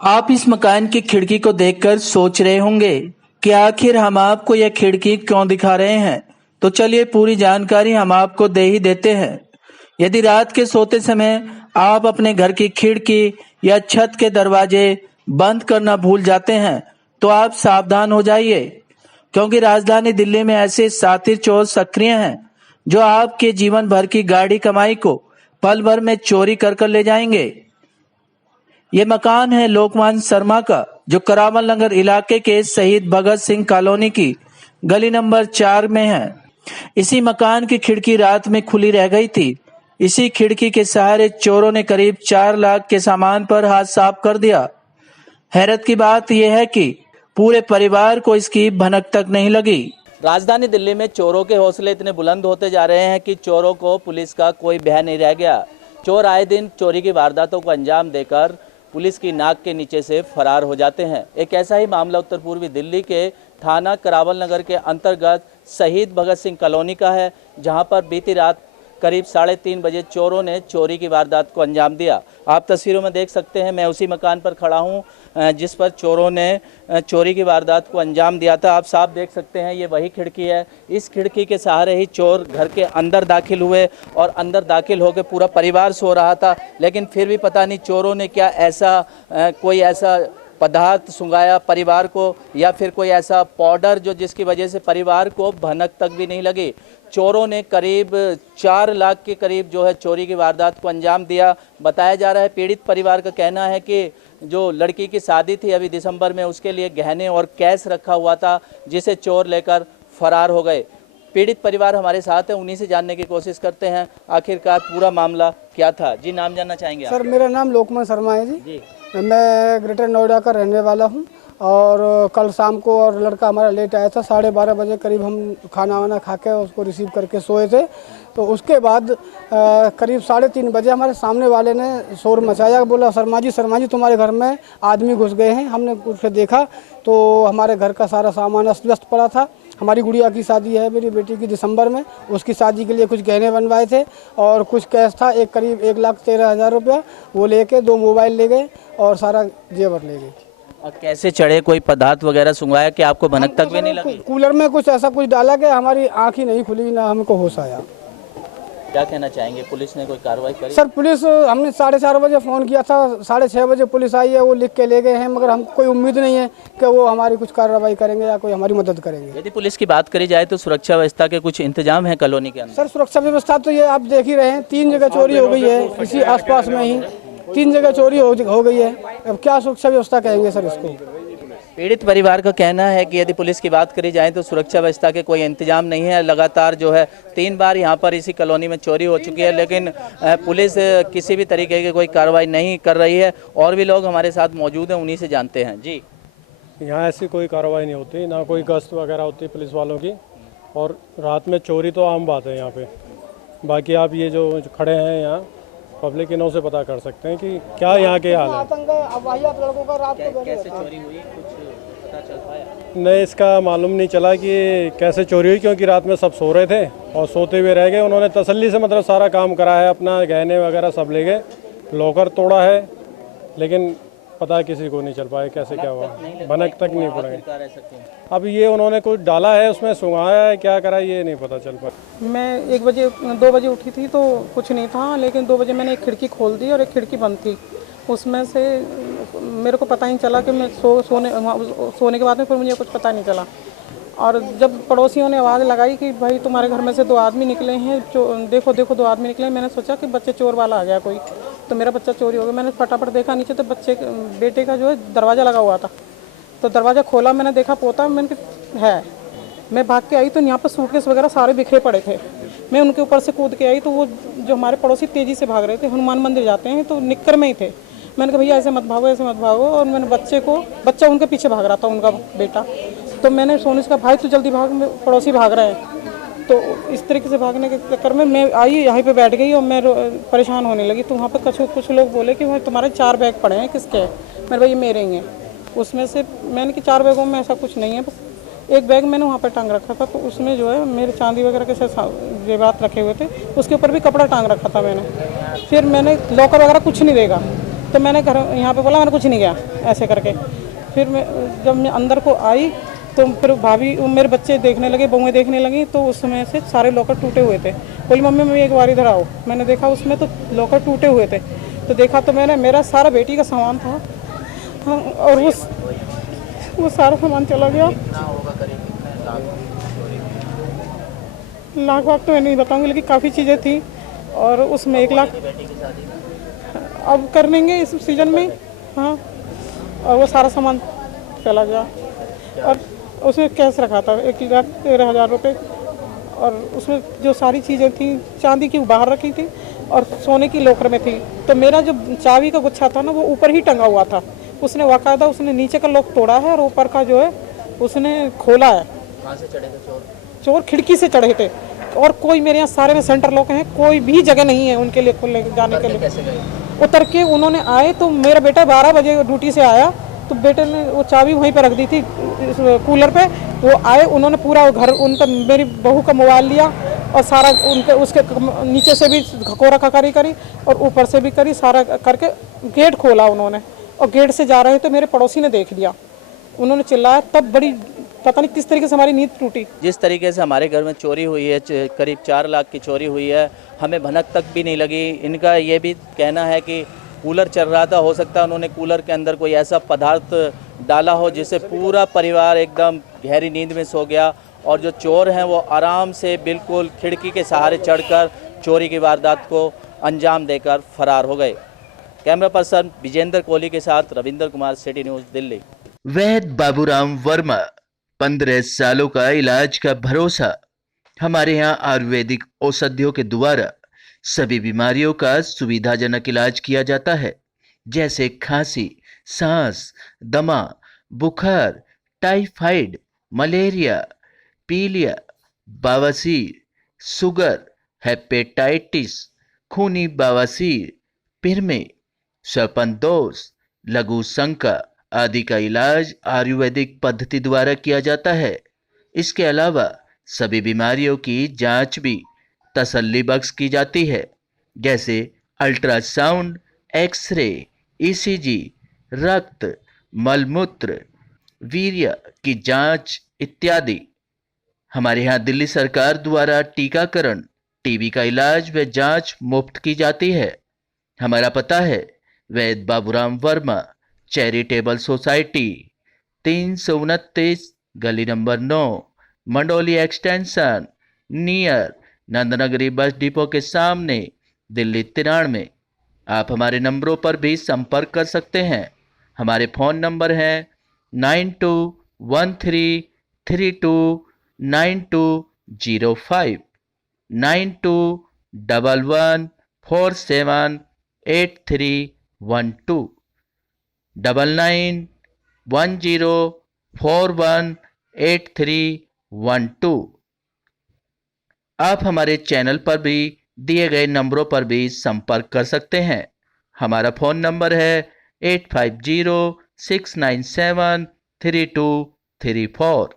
आप इस मकान की खिड़की को देखकर सोच रहे होंगे कि आखिर हम आपको यह खिड़की क्यों दिखा रहे हैं। तो चलिए पूरी जानकारी हम आपको दे ही देते हैं। यदि रात के सोते समय आप अपने घर की खिड़की या छत के दरवाजे बंद करना भूल जाते हैं तो आप सावधान हो जाइए, क्योंकि राजधानी दिल्ली में ऐसे सातिर चोर सक्रिय हैं जो आपके जीवन भर की गाड़ी कमाई को पल भर में चोरी कर ले जाएंगे। ये मकान है लोकमान शर्मा का, जो करावल नगर इलाके के शहीद भगत सिंह कॉलोनी की गली नंबर 4 में है। इसी मकान की खिड़की रात में खुली रह गई थी। इसी खिड़की के सहारे चोरों ने करीब 4 लाख के सामान पर हाथ साफ कर दिया। हैरत की बात यह है कि पूरे परिवार को इसकी भनक तक नहीं लगी। राजधानी दिल्ली में चोरों के हौसले इतने बुलंद होते जा रहे हैं कि चोरों को पुलिस का कोई भय नहीं रह गया। चोर आए दिन चोरी की वारदातों को अंजाम देकर पुलिस की नाक के नीचे से फरार हो जाते हैं। एक ऐसा ही मामला उत्तर पूर्वी दिल्ली के थाना करावल नगर के अंतर्गत शहीद भगत सिंह कॉलोनी का है, जहां पर बीती रात करीब 3:30 बजे चोरों ने चोरी की वारदात को अंजाम दिया। आप तस्वीरों में देख सकते हैं, मैं उसी मकान पर खड़ा हूं जिस पर चोरों ने चोरी की वारदात को अंजाम दिया था। आप साफ देख सकते हैं, ये वही खिड़की है। इस खिड़की के सहारे ही चोर घर के अंदर दाखिल हुए और अंदर दाखिल होकर पूरा परिवार सो रहा था, लेकिन फिर भी पता नहीं चोरों ने क्या ऐसा कोई ऐसा पदार्थ सुंघाया परिवार को, या फिर कोई ऐसा पाउडर जो जिसकी वजह से परिवार को भनक तक भी नहीं लगी। चोरों ने करीब 4 लाख के करीब जो है चोरी की वारदात को अंजाम दिया। बताया जा रहा है, पीड़ित परिवार का कहना है कि जो लड़की की शादी थी अभी दिसंबर में, उसके लिए गहने और कैश रखा हुआ था, जिसे चोर लेकर फरार हो गए। पीड़ित परिवार हमारे साथ है, उन्हीं से जानने की कोशिश करते हैं आखिरकार पूरा मामला क्या था। जी, नाम जानना चाहेंगे आप? सर, मेरा नाम लोकमान शर्मा है जी। मैं ग्रेटर नोएडा का रहने वाला हूं और कल शाम को और लड़का हमारा लेट आया था। 12:30 बजे करीब हम खाना वाना खा के उसको रिसीव करके सोए थे। तो उसके बाद करीब 3:30 बजे हमारे सामने वाले ने शोर मचाया, बोला शर्मा जी तुम्हारे घर में आदमी घुस गए हैं। हमने कुछ देखा तो हमारे घर का सारा सामान अस्त व्यस्त पड़ा था। हमारी गुड़िया की शादी है, मेरी बेटी की दिसंबर में, उसकी शादी के लिए कुछ गहने बनवाए थे और कुछ कैश था, एक करीब 1,13,000 रुपया। वो लेके 2 मोबाइल ले गए और सारा जेवर ले गए। और कैसे चढ़े? कोई पदार्थ वगैरह सुंघाया कि आपको भनक तक भी नहीं लगी? कूलर में कुछ ऐसा कुछ डाला कि हमारी आँख ही नहीं खुली, ना हमको होश आया। क्या कहना चाहेंगे, पुलिस ने कोई कार्रवाई करी? सर, पुलिस हमने 4:30 बजे फ़ोन किया था, 6:30 बजे पुलिस आई है, वो लिख के ले गए हैं, मगर हमको कोई उम्मीद नहीं है कि वो हमारी कुछ कार्रवाई करेंगे या कोई हमारी मदद करेंगे। यदि पुलिस की बात करी जाए तो सुरक्षा व्यवस्था के कुछ इंतजाम है कॉलोनी के अंदर? सर, सुरक्षा व्यवस्था तो ये आप देख ही रहे हैं, 3 जगह चोरी हो गई है, इसी आसपास में ही 3 जगह चोरी हो गई है। अब क्या सुरक्षा व्यवस्था कहेंगे सर इसको? पीड़ित परिवार का कहना है कि यदि पुलिस की बात करी जाए तो सुरक्षा व्यवस्था के कोई इंतजाम नहीं है। लगातार जो है 3 बार यहाँ पर इसी कॉलोनी में चोरी हो चुकी है, लेकिन पुलिस किसी भी तरीके की कोई कार्रवाई नहीं कर रही है। और भी लोग हमारे साथ मौजूद हैं, उन्हीं से जानते हैं। जी, यहाँ ऐसी कोई कार्रवाई नहीं होती, ना कोई गश्त वगैरह होती पुलिस वालों की, और रात में चोरी तो आम बात है यहाँ पे। बाकी आप ये जो खड़े हैं यहाँ पब्लिक इन्हों से पता कर सकते हैं कि क्या यहाँ के हाल है। कैसे चोरी हुई, कुछ पता चल पाया? नहीं, इसका मालूम नहीं चला कि कैसे चोरी हुई, क्योंकि रात में सब सो रहे थे और सोते हुए रह गए। उन्होंने तसल्ली से मतलब सारा काम करा है, अपना गहने वगैरह सब ले गए, लॉकर तोड़ा है, लेकिन पता किसी को नहीं चल पाया कैसे क्या हुआ, भनक तक नहीं पड़े। अब ये उन्होंने कुछ डाला है उसमें, सुंघाया है, क्या करा ये नहीं पता चल पाया। मैं 2 बजे उठी थी तो कुछ नहीं था, लेकिन 2 बजे मैंने एक खिड़की खोल दी और एक खिड़की बंद थी। उसमें से मेरे को पता नहीं चला कि मैं सोने के बाद में फिर मुझे कुछ पता नहीं चला। और जब पड़ोसियों ने आवाज़ लगाई कि भाई तुम्हारे घर में से 2 आदमी निकले हैं, देखो 2 आदमी निकले, मैंने सोचा कि बच्चे चोर वाला आ गया कोई, तो मेरा बच्चा चोरी हो गया। मैंने फटाफट देखा नीचे तो बेटे का जो है दरवाज़ा लगा हुआ था, तो दरवाज़ा खोला, मैंने देखा पोता, मैंने है। मैं भाग के आई तो यहाँ पर सूटकेस वगैरह सारे बिखरे पड़े थे। मैं उनके ऊपर से कूद के आई तो वो जो हमारे पड़ोसी तेज़ी से भाग रहे थे, हनुमान मंदिर जाते हैं तो निक्कर में ही थे। मैंने कहा भैया ऐसे मत भागो, ऐसे मत भागो, और मैंने बच्चा उनके पीछे भाग रहा था, उनका बेटा। तो मैंने सोनू से कहा भाई तू जल्दी भाग, पड़ोसी भाग रहे हैं। तो इस तरीके से भागने के चक्कर में मैं आई यहाँ पे बैठ गई और मैं परेशान होने लगी। तो वहाँ पर कुछ लोग बोले कि भाई तुम्हारे 4 बैग पड़े हैं, किसके हैं? मेरे भाई ये मेरे ही हैं। उसमें से मैंने कि 4 बैगों में ऐसा कुछ नहीं है, बस एक बैग मैंने वहाँ पर टांग रखा था, तो उसमें जो है मेरे चांदी वगैरह के जेवरात रखे हुए थे, उसके ऊपर भी कपड़ा टांग रखा था मैंने। फिर मैंने लॉकर वगैरह कुछ नहीं देगा, तो मैंने घर यहाँ पे बोला मैंने कुछ नहीं गया ऐसे करके। फिर जब मैं अंदर को आई तो फिर भाभी मेरे बच्चे देखने लगे, बहुएं देखने लगी, तो उस समय से सारे लॉकर टूटे हुए थे। बोली मम्मी मैं एक बार इधर आओ। मैंने देखा उसमें तो लॉकर टूटे हुए थे, तो देखा तो मैंने मेरा सारा बेटी का सामान था। हाँ, और वो सारा सामान चला गया। लाख वाख तो मैं नहीं बताऊंगी, लेकिन काफ़ी चीज़ें थी और उसमें 1 लाख अब कर लेंगे इस सीज़न में। हाँ, और वो सारा सामान चला गया और उसमें कैश रखा था 1,13,000 रुपये, और उसमें जो सारी चीज़ें थी चांदी की बाहर रखी थी और सोने की लॉकर में थी। तो मेरा जो चाबी का गुच्छा था ना वो ऊपर ही टंगा हुआ था। उसने बाकायदा उसने नीचे का लॉक तोड़ा है और ऊपर का जो है उसने खोला है। कहाँ से चढ़े थे चोर? चोर खिड़की से चढ़े थे और कोई मेरे यहाँ सारे में सेंटर लॉक हैं, कोई भी जगह नहीं है उनके लिए खुलने जाने के लिए। कैसे गए? उतर के उन्होंने आए तो मेरा बेटा 12 बजे ड्यूटी से आया, तो बेटे ने वो चाबी वहीं पे रख दी थी कूलर पे। वो आए, उन्होंने पूरा घर उनका मेरी बहू का मोबाइल लिया और सारा उनके उसके नीचे से भी घकोरा खकारी करी और ऊपर से भी करी, सारा करके गेट खोला उन्होंने। और गेट से जा रहे तो मेरे पड़ोसी ने देख लिया, उन्होंने चिल्लाया, तब बड़ी पता नहीं किस तरीके से हमारी नींद टूटी। जिस तरीके से हमारे घर में चोरी हुई है, करीब 4 लाख की चोरी हुई है, हमें भनक तक भी नहीं लगी। इनका ये भी कहना है कि कूलर चल रहा था, हो सकता है उन्होंने कूलर के अंदर कोई ऐसा पदार्थ डाला हो जिससे पूरा परिवार एकदम गहरी नींद में सो गया, और जो चोर हैं वो आराम से बिल्कुल खिड़की के सहारे चढ़कर चोरी की वारदात को अंजाम देकर फरार हो गए। कैमरा पर्सन विजेंद्र कोहली के साथ रविंद्र कुमार, सिटी न्यूज़, दिल्ली। वैद्य बाबूराम वर्मा, 15 सालों का इलाज का भरोसा। हमारे यहाँ आयुर्वेदिक औषधियों के द्वारा सभी बीमारियों का सुविधाजनक इलाज किया जाता है, जैसे खांसी, सांस, दमा, बुखार, टाइफाइड, मलेरिया, पीलिया, बवासीर, शुगर, हेपेटाइटिस, खूनी बवासीर, पिरमे, श्वपनदोष, लघु शंका आदि का इलाज आयुर्वेदिक पद्धति द्वारा किया जाता है। इसके अलावा सभी बीमारियों की जांच भी तसल्ली बख्श की जाती है, जैसे अल्ट्रासाउंड, एक्सरे, ईसीजी, रक्त, मलमूत्र, वीर्य की जांच इत्यादि। हमारे यहाँ दिल्ली सरकार द्वारा टीकाकरण, टीबी का इलाज व जांच मुफ्त की जाती है। हमारा पता है वैद्य बाबूराम वर्मा, चैरिटेबल सोसाइटी, 329 गली number 9, Mandoli extension, near Nand Nagri bus depot के सामने, दिल्ली 93। आप हमारे नंबरों पर भी संपर्क कर सकते हैं। हमारे फ़ोन नंबर हैं 9213329205, 9211478312, 9910418312। आप हमारे चैनल पर भी दिए गए नंबरों पर भी संपर्क कर सकते हैं। हमारा फ़ोन नंबर है 8506973234।